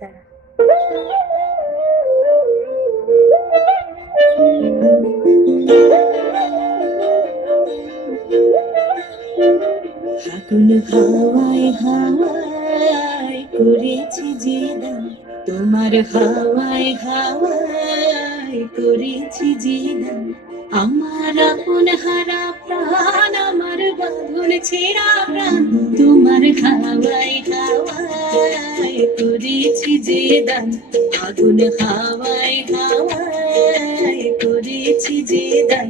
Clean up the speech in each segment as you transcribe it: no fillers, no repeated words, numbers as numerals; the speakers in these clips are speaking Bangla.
তারা। ফাগুন হাওয়ায় হাওয়ায় করেছি যে দান, তোমার হাওয়ায় হাওয়ায় করেছি যে দান। আমার আপন হারা প্রাণ, আমার বাঁধন ছেঁড়া প্রাণ, তোমার হাওয়ায় হাওয়ায় করেছি যে দান। ফাগুন হাওয়ায় হাওয়ায় করেছি যে দান।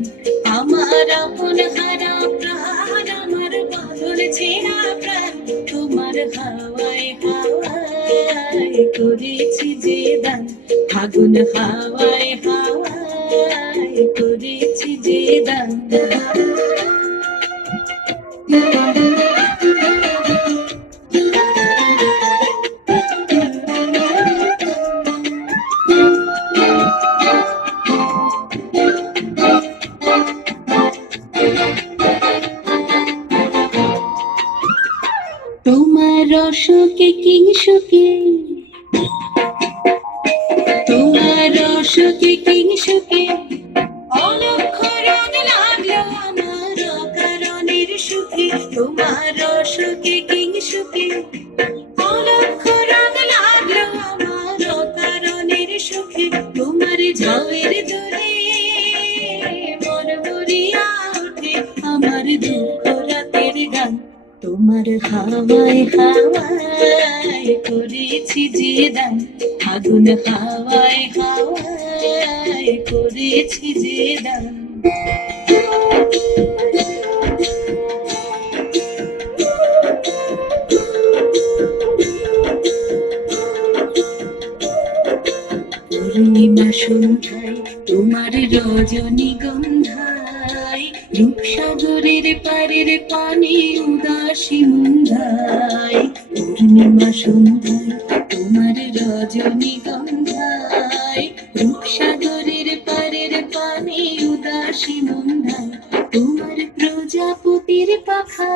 আমার আপন হারা প্রাণ, আমার বাঁধন ছেঁড়া প্রাণ, তোমার হাওয়ায় হাওয়ায় করেছি যে দান। ফাগুন হাওয়ায় হাওয়ায় করেছি যে দান। তোমার রসকে কিংসুকে, তোমার রসকে কিংসুকে, অলক্ষ রোদ লাগলো আমার অকারণের সুখে। তোমার রসকে কিংসুকে, অলক্ষ রোদ লাগলো আমার অকারণের সুখে। তোমার ঝাউয়ের দোলে মন ভরিয়া ওঠে আমার দুঃখ রাতের গান। তোমার হাওয়ায় হাওয়ায় করেছি যে দান। ফাগুন হাওয়ায় হাওয়ায় করেছি যে দান। পূর্ণিমা সন্ধ্যায় তোমার রজনীগন্ধায়, রূপসাগরের পারের পানি উদাসী মুন্ধায়। পূর্ণিমা সন্ধ্যায় তোমার রজনীগন্ধায়, রূপসাগরের পারের পানি উদাসী মুন্ধায়। তোমার প্রজাপতির পাখা,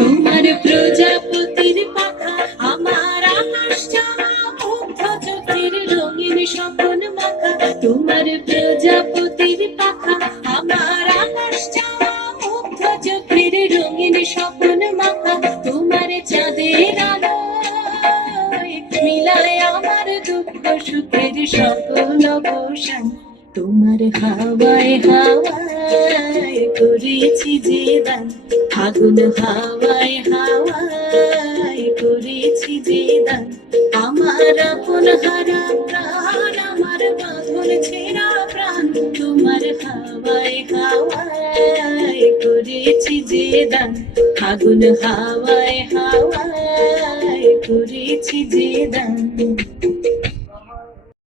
তোমার প্রজাপতির পাখা, আমার আকাশ চাওয়া মুগ্ধ চোখের রঙিন স্বপন মাখা। তোমার প্রজাপতির পাখা, আমার আকাশ চাওয়া মুগ্ধ চোখের রঙিন স্বপন মাখা। তোমার চাঁদের আলোয় মিলায় আমার দুঃখ সুখের সকল অবসান। তোমার হাওয়ায় হাওয়ায় করেছি যে দান। ফাগুন হাওয়ায় হাওয়ায় করেছি যে দান। আমার আপন হারা প্রাণ, আমার বাঁধন ছেঁড়া প্রাণ, তোমার হাওয়ায় হাওয়ায় করেছি যে দান। ফাগুন হাওয়ায় হাওয়ায় করেছি যে দান।